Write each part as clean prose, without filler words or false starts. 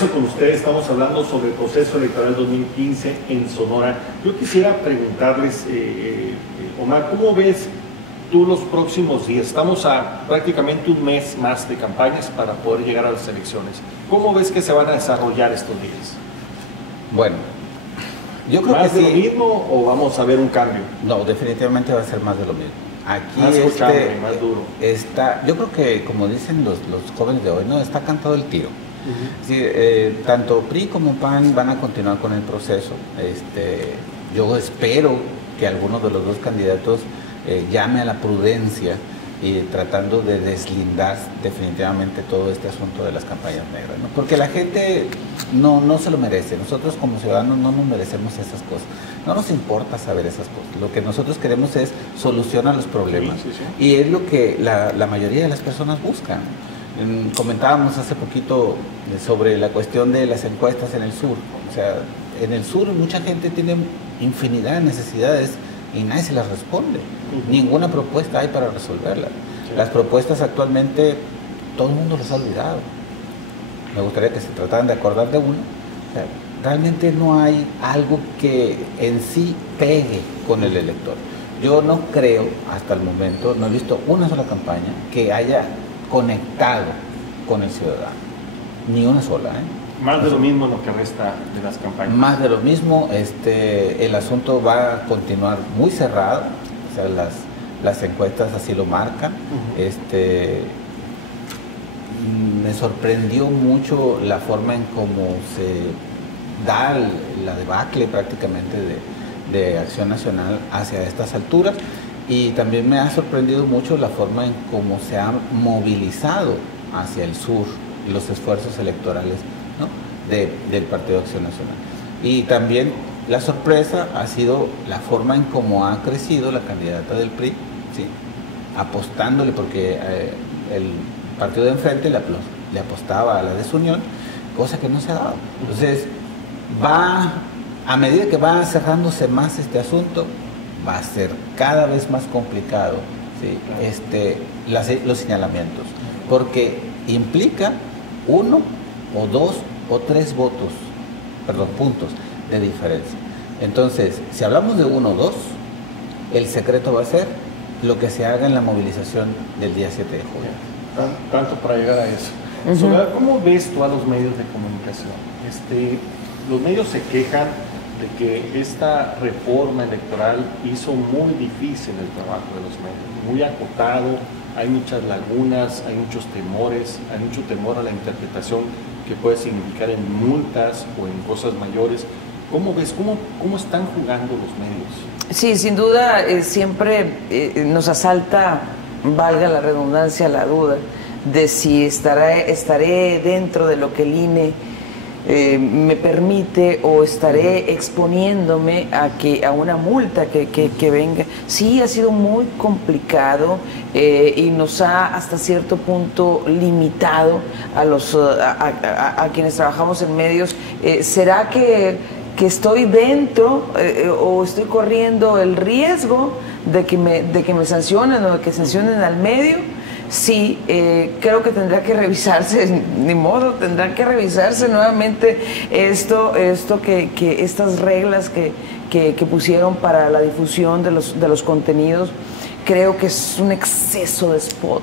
regreso con ustedes. Estamos hablando sobre el proceso electoral 2015 en Sonora. Yo quisiera preguntarles, Omar, ¿cómo ves tú los próximos días? Estamos a prácticamente un mes más de campañas para poder llegar a las elecciones. ¿Cómo ves que se van a desarrollar estos días? Bueno, yo creo ¿Más que de sí. lo mismo o vamos a ver un cambio? No, definitivamente va a ser más de lo mismo. Aquí Más escuchable, más duro. yo creo que, como dicen los jóvenes de hoy, no está cantado el tiro. Sí, tanto PRI como PAN van a continuar con el proceso. Yo espero que alguno de los dos candidatos llame a la prudencia y tratando de deslindar definitivamente todo este asunto de las campañas negras, ¿no? Porque la gente no se lo merece. Nosotros como ciudadanos no nos merecemos esas cosas. No nos importa saber esas cosas. Lo que nosotros queremos es solucionar los problemas. Sí, sí, sí. Y es lo que la mayoría de las personas buscan. Comentábamos hace poquito sobre la cuestión de las encuestas en el sur. O sea, en el sur mucha gente tiene infinidad de necesidades y nadie se las responde. Ninguna propuesta hay para resolverlas. Sí. Las propuestas actualmente todo el mundo las ha olvidado. Me gustaría que se trataran de acordar de uno. O sea, realmente no hay algo que en sí pegue con el elector. Yo no creo, hasta el momento, no he visto una sola campaña que haya conectado con el ciudadano. Ni una sola, Más de lo mismo en lo que resta de las campañas. Más de lo mismo, el asunto va a continuar muy cerrado, o sea, las encuestas así lo marcan. Me sorprendió mucho la forma en cómo se da la debacle prácticamente de Acción Nacional hacia estas alturas, y también me ha sorprendido mucho la forma en cómo se ha movilizado hacia el sur los esfuerzos electorales, ¿no?, del Partido Acción Nacional. Y también la sorpresa ha sido la forma en cómo ha crecido la candidata del PRI, ¿sí?, apostándole, porque el partido de enfrente le apostaba a la desunión, cosa que no se ha dado. Entonces, a medida que va cerrándose más este asunto, va a ser cada vez más complicado, ¿sí?, los señalamientos, porque implica 1 o 2 o 3 puntos de diferencia. Entonces, si hablamos de 1 o 2, el secreto va a ser lo que se haga en la movilización del día 7 de julio. Tanto para llegar a eso. Soledad, ¿cómo ves tú a los medios de comunicación? Los medios se quejan de que esta reforma electoral hizo muy difícil el trabajo de los medios, muy acotado, hay muchas lagunas, hay muchos temores, hay mucho temor a la interpretación que puede significar en multas o en cosas mayores. ¿Cómo ves? ¿Cómo están jugando los medios? Sí, sin duda, siempre nos asalta, valga la redundancia, la duda de si estaré dentro de lo que el INE me permite, o estaré exponiéndome a una multa que venga. Sí, ha sido muy complicado y nos ha hasta cierto punto limitado a quienes trabajamos en medios. ¿Será que estoy dentro o estoy corriendo el riesgo de que me sancionen o de que sancionen al medio? Sí, creo que tendrá que revisarse, ni modo, tendrá que revisarse nuevamente estas reglas que pusieron para la difusión de los contenidos. Creo que es un exceso de spot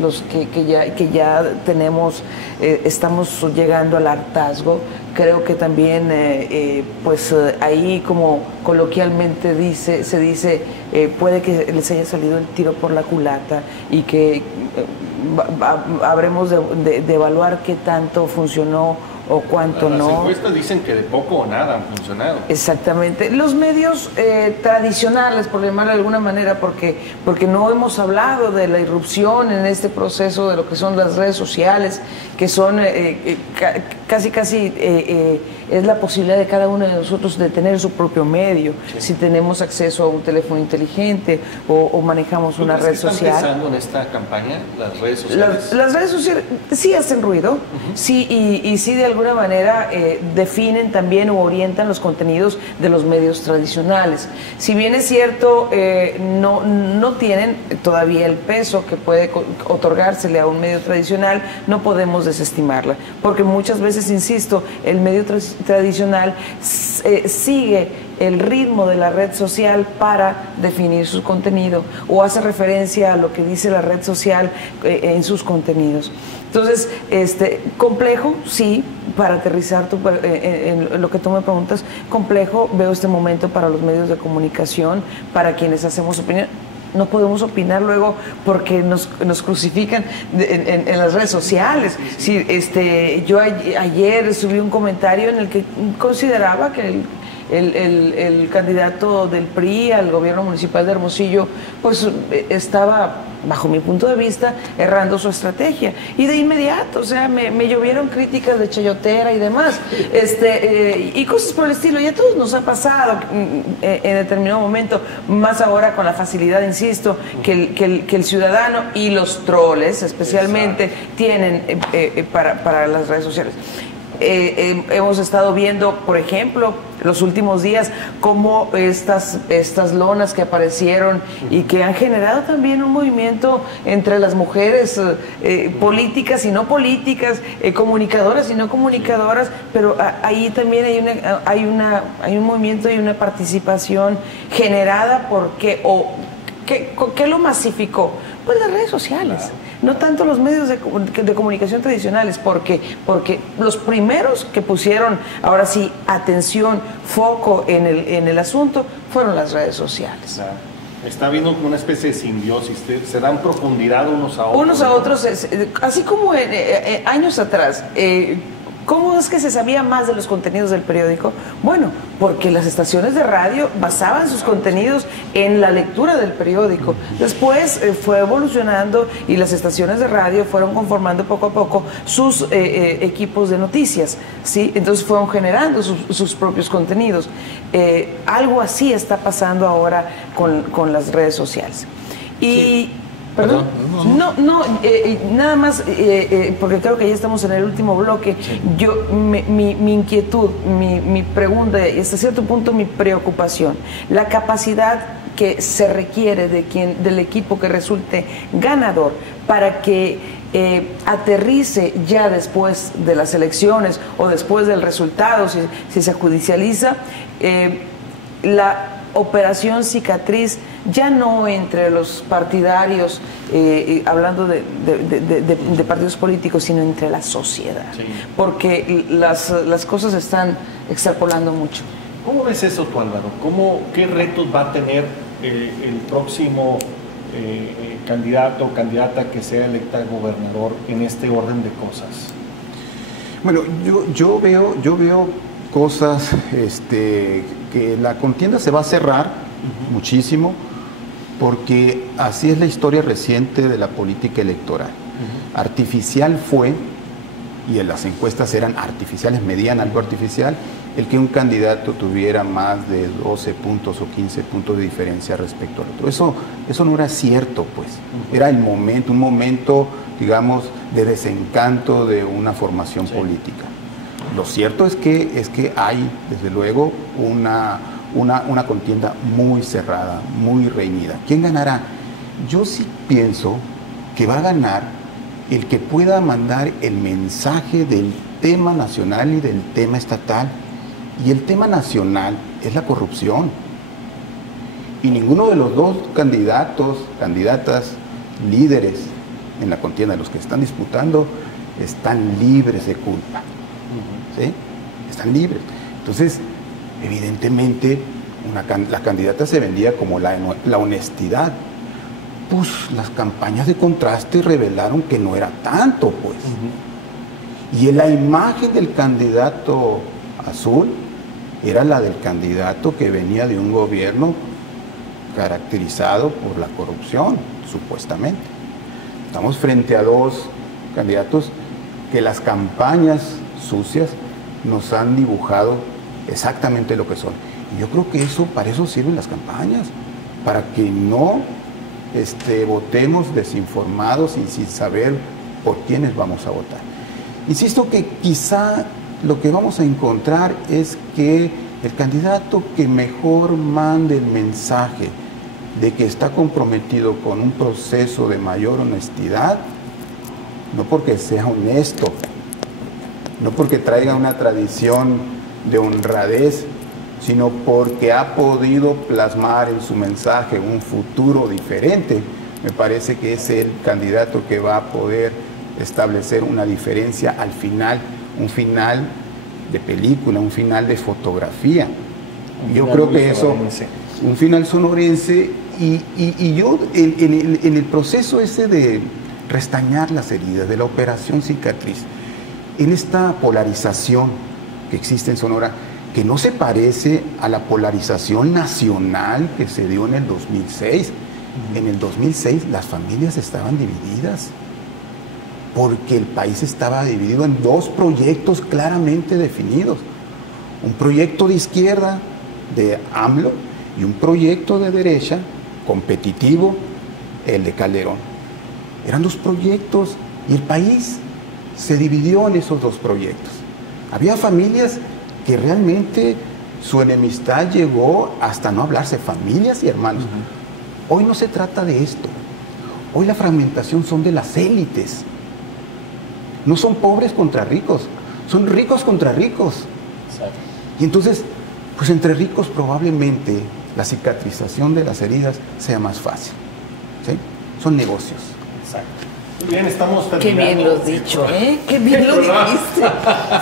los que ya tenemos, estamos llegando al hartazgo. Creo que también, ahí, como coloquialmente se dice, puede que les haya salido el tiro por la culata, y que habremos de evaluar qué tanto funcionó o cuánto no. Las encuestas dicen que de poco o nada han funcionado. Exactamente. Los medios tradicionales, por llamarlo de alguna manera, porque no hemos hablado de la irrupción en este proceso de lo que son las redes sociales, que son casi es la posibilidad de cada uno de nosotros de tener su propio medio, sí, si tenemos acceso a un teléfono inteligente o manejamos una red social. ¿Están pensando en esta campaña las redes sociales? Las redes sociales sí hacen ruido, sí, y sí, de alguna manera definen también o orientan los contenidos de los medios tradicionales. Si bien es cierto, no tienen todavía el peso que puede otorgársele a un medio tradicional, no podemos desestimarla, porque muchas veces, insisto, el medio tradicional sigue el ritmo de la red social para definir su contenido o hace referencia a lo que dice la red social en sus contenidos. Entonces, complejo, sí, para aterrizar en lo que tú me preguntas, complejo veo este momento para los medios de comunicación, para quienes hacemos opinión. No podemos opinar luego porque nos crucifican en las redes sociales. Sí, yo ayer subí un comentario en el que consideraba que el candidato del PRI al gobierno municipal de Hermosillo pues estaba, bajo mi punto de vista, errando su estrategia, y de inmediato, o sea, me llovieron críticas de chayotera y demás, y cosas por el estilo. Y a todos nos ha pasado en determinado momento, más ahora con la facilidad, insisto, que el ciudadano y los troles especialmente tienen para las redes sociales. Hemos estado viendo, por ejemplo, los últimos días, cómo estas lonas que aparecieron y que han generado también un movimiento entre las mujeres políticas y no políticas, comunicadoras y no comunicadoras, pero ahí también hay un movimiento y una participación generada por ¿qué lo masificó? Pues las redes sociales. No tanto los medios de comunicación tradicionales, porque los primeros que pusieron, ahora sí, atención, foco en el asunto, fueron las redes sociales. Claro. Está habiendo una especie de simbiosis, se dan profundidad unos a otros. Unos a otros, así como años atrás. ¿Cómo es que se sabía más de los contenidos del periódico? Bueno, porque las estaciones de radio basaban sus contenidos en la lectura del periódico. Después fue evolucionando y las estaciones de radio fueron conformando poco a poco sus equipos de noticias, ¿sí? Entonces fueron generando sus propios contenidos. Algo así está pasando ahora con las redes sociales. Y... Sí. ¿Perdón? Nada más, porque creo que ya estamos en el último bloque. Sí. Mi inquietud, mi pregunta y hasta cierto punto mi preocupación, la capacidad que se requiere del equipo que resulte ganador para que aterrice ya después de las elecciones o después del resultado, si se judicializa, la operación cicatriz, ya no entre los partidarios, hablando de partidos políticos, sino entre la sociedad, sí. Porque las cosas están extrapolando mucho. ¿Cómo ves eso tú, Álvaro? ¿Qué retos va a tener el próximo candidato o candidata que sea electa gobernador en este orden de cosas? Bueno, yo veo cosas que la contienda se va a cerrar muchísimo, porque así es la historia reciente de la política electoral. Artificial fue, y en las encuestas eran artificiales, medían algo artificial, el que un candidato tuviera más de 12 puntos o 15 puntos de diferencia respecto al otro. Eso no era cierto, pues. Era un momento, digamos, de desencanto de una formación política. Lo cierto es que hay, desde luego, una contienda muy cerrada, muy reñida. ¿Quién ganará? Yo sí pienso que va a ganar el que pueda mandar el mensaje del tema nacional y del tema estatal. Y el tema nacional es la corrupción. Y ninguno de los dos candidatas, líderes en la contienda, los que están disputando, están libres de culpa. ¿Sí? Están libres. Entonces, evidentemente, la candidata se vendía como la honestidad. Pues las campañas de contraste revelaron que no era tanto, pues. Y la imagen del candidato azul era la del candidato que venía de un gobierno caracterizado por la corrupción, supuestamente. Estamos frente a dos candidatos que las campañas sucias nos han dibujado exactamente lo que son. Y yo creo que para eso sirven las campañas, para que no votemos desinformados y sin saber por quiénes vamos a votar. Insisto que quizá lo que vamos a encontrar es que el candidato que mejor mande el mensaje de que está comprometido con un proceso de mayor honestidad, no porque sea honesto, no porque traiga una tradición de honradez, sino porque ha podido plasmar en su mensaje un futuro diferente, me parece que es el candidato que va a poder establecer una diferencia al final, un final de película, un final de fotografía. Yo creo que eso, un final sonorense, y yo en el proceso ese de restañar las heridas, de la operación cicatriz, en esta polarización que existe en Sonora, que no se parece a la polarización nacional que se dio en el 2006. En el 2006 las familias estaban divididas, porque el país estaba dividido en dos proyectos claramente definidos. Un proyecto de izquierda de AMLO y un proyecto de derecha competitivo, el de Calderón. Eran dos proyectos y el país se dividió en esos dos proyectos. Había familias que realmente su enemistad llegó hasta no hablarse, familias y hermanos. Hoy no se trata de esto. Hoy la fragmentación son de las élites. No son pobres contra ricos, son ricos contra ricos. Exacto. Y entonces, pues entre ricos probablemente la cicatrización de las heridas sea más fácil. ¿Sí? Son negocios. Exacto. Muy bien, estamos terminando. Qué bien lo has dicho, ¿eh? Qué bien lo dijiste.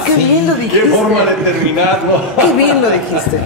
Qué bien lo dijiste. Qué forma de terminarlo. Qué bien lo dijiste.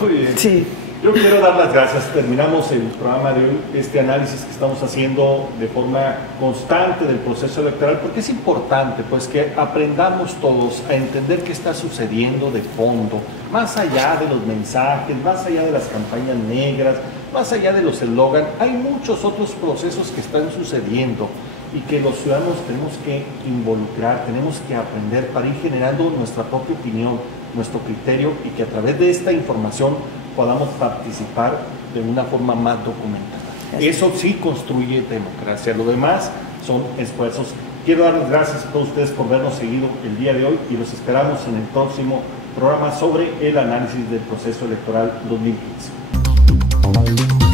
Muy bien. Sí. Yo quiero dar las gracias. Terminamos el programa de hoy, este análisis que estamos haciendo de forma constante del proceso electoral, porque es importante pues que aprendamos todos a entender qué está sucediendo de fondo, más allá de los mensajes, más allá de las campañas negras, más allá de los eslogans. Hay muchos otros procesos que están sucediendo y que los ciudadanos tenemos que involucrar, tenemos que aprender para ir generando nuestra propia opinión, nuestro criterio, y que a través de esta información podamos participar de una forma más documentada. Eso sí construye democracia. Lo demás son esfuerzos. Quiero dar las gracias a todos ustedes por vernos seguido el día de hoy y los esperamos en el próximo programa sobre el análisis del proceso electoral 2015.